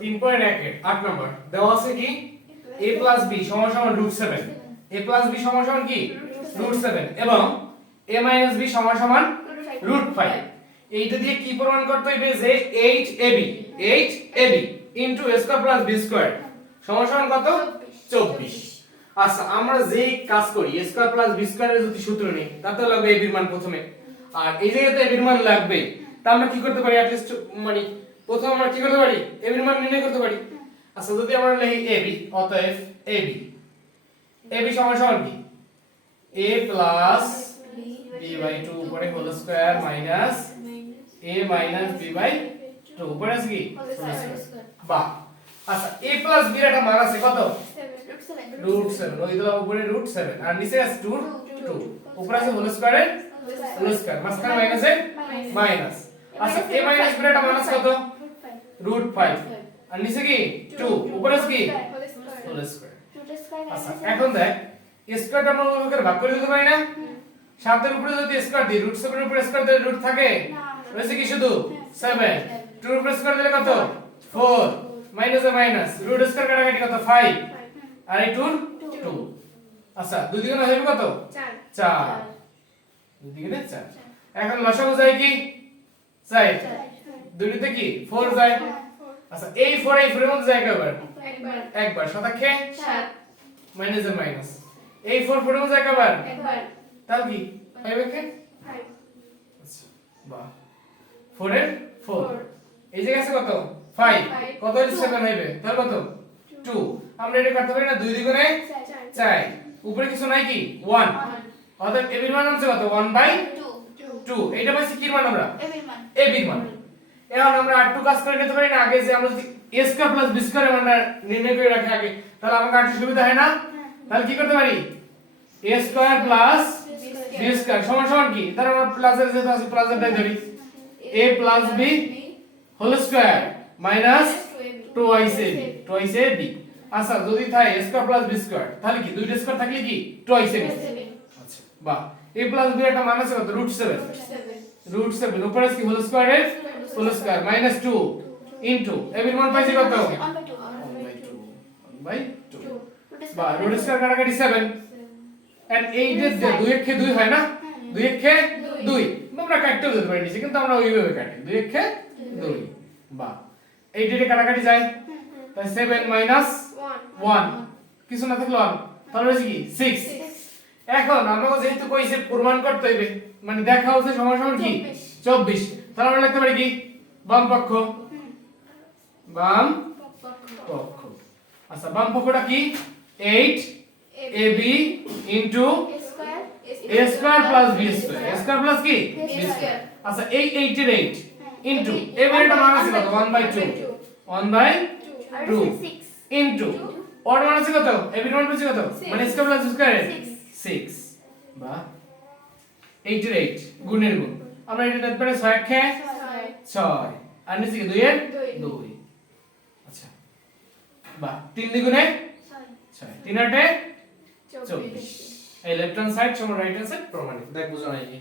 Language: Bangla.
তিন এ কত? চব্বিশ। আচ্ছা আমরা যেই কাজ করি স্কোয়ার প্লাস বি স্কোয়ারের যদি সূত্র নেই, তাতে লাগবে এবির মান প্রথমে। আর এই জায়গাতে এবির মান লাগবে। তা আমরা কি করতে পারি? অ্যাটলিস্ট মানে প্রথম আমরা কি করতে পারি? এবির মান নির্ণয় করতে পারি। আচ্ছা যদি আমরা লিখি এ বি অতএব এবি এবি সমান সমান কি? এ প্লাস বি বাই 2 উপরে whole square minus A minus B by 2 উপরে আছে কি? বাহ। আচ্ছা এ প্লাস বি এর একটা মান আছে কত? রুট 7 ওই দিলাম উপরে রুট 7 আর নিচে আছে 2 2 উপরে আছে হোল স্কয়ারের হোল স্কয়ার মাঝখানে মাইনাস মাইনাস আচ্ছা এ মাইনাস এর একটা মান আছে কত? রুট 5 আর নিচে কি 2 উপরে কি হোল স্কয়ার আচ্ছা এখন দেখ স্কয়ারটা আমরা ভাগ করে দিতে পারি না? সাতের উপরে যদি স্কয়ার দিই রুট সেভেনের উপরে স্কয়ার দিলে রুট থাকে? রয়েছে কি শুধু? সেভেন টু উপরে স্কয়ার দিলে কত? Four minus minus root square কাটাকাটি কত? ফাইভ আর এই টুর টু আচ্ছা দুই দিকে হবে কত? চার। দুই দিকে চার। এখন লসাগু যায় কি? চার দুইতে কি? ফোর যায়? আচ্ছা এই ফোর এই ফোরের মধ্যে যায় কয়বার একবার। শতাক্ষে মাইনাস এ মাইনাস এই ফোর ফোরের মধ্যে যায় কয়বার তাও কি? ফাইভ একে আচ্ছা বাহ। ফোর এর ফোর এই জায়গায় আছে কত? ফাইভ. কত হলে সেভেন হইবে? তাহলে কত? টু আমরা এটা করতে পারি না? দুই দ্বিগুণে চার। উপরে কিছু নাই কি? ওয়ান অর্থাৎ এবির মান আছে কত? ওয়ান বাই টু এইটা পাইছি কি মান আমরা? এবির মান। এখন আমরা আর টু কাজ করে নিতে পারি না। আগে যে আমরা যদি a square plus b square আমরা নির্ণয় করে রাখি আগে তাহলে আমাকে আর সুবিধা হয় না? তাহলে কি করতে পারি? A square plus b square সমান সমান কি? তাহলে আমরা প্লাসের যেটা আছে প্লাসেরটাই ধরি। A plus B whole square minus twice a b twice a b আচ্ছা যদি থাকে a square plus b square তাহলে কি? দুইটা স্কয়ার থাকলে কি? টুয়াইস a b আচ্ছা বাহ। A প্লাস এর একটা আছে কত? রুট 7 রুট 7 উপরে কি? হোল স্কয়ারের হোল স্কয়ার মাইনাস 2 ইনটু এর মান পাইছি কত? 1 বাই 2 বা রুট স্কয়ার কাটাকাটি 7 এন্ড 8 এর যে 2 একে 2 হয় না? 2 একে 2 আমরা কাটতেও দিতে পারি নিচে কিন্তু আমরা ওইভাবে কাটি। 2 একে 2 বা 8 এর কাটাকাটি যায়। তাই 7 মাইনাস 1 কিছু না থাকল 1 তাহলে হচ্ছে কি? 6 এখন আমাকে যেহেতু কইছে প্রমাণ করতে হইবে? মানে দেখা হচ্ছে সমান সমান কি? 24 তাহলে আমরা লিখতে পারি কি? বাম পক্ষ। বাম পক্ষ আচ্ছা বাম পক্ষটা কি 8 ab into a square plus b square. a square plus কি? b square. আচ্ছা এই 8 এর 8 ইনটু। এর এটা মান আছে কত? 1 বাই 2 1 বাই 2 ইনটু। ওর মান আছে কত? A এর মান কত? মানে স্কয়ার প্লাস স্কয়ার। 6 বা 8 এর 8 গুণের গুণ। আমরা এটা দেখতে পারি 6 কে 6 আর নিচে কি 2 এর 2 আচ্ছা। বা 3 দ্বিগুণে 6 3 আটে 24 এই লেফট হ্যান্ড সাইড সমান রাইট হ্যান্ড সাইড প্রমাণিত। দেখ বুঝো নাই কি?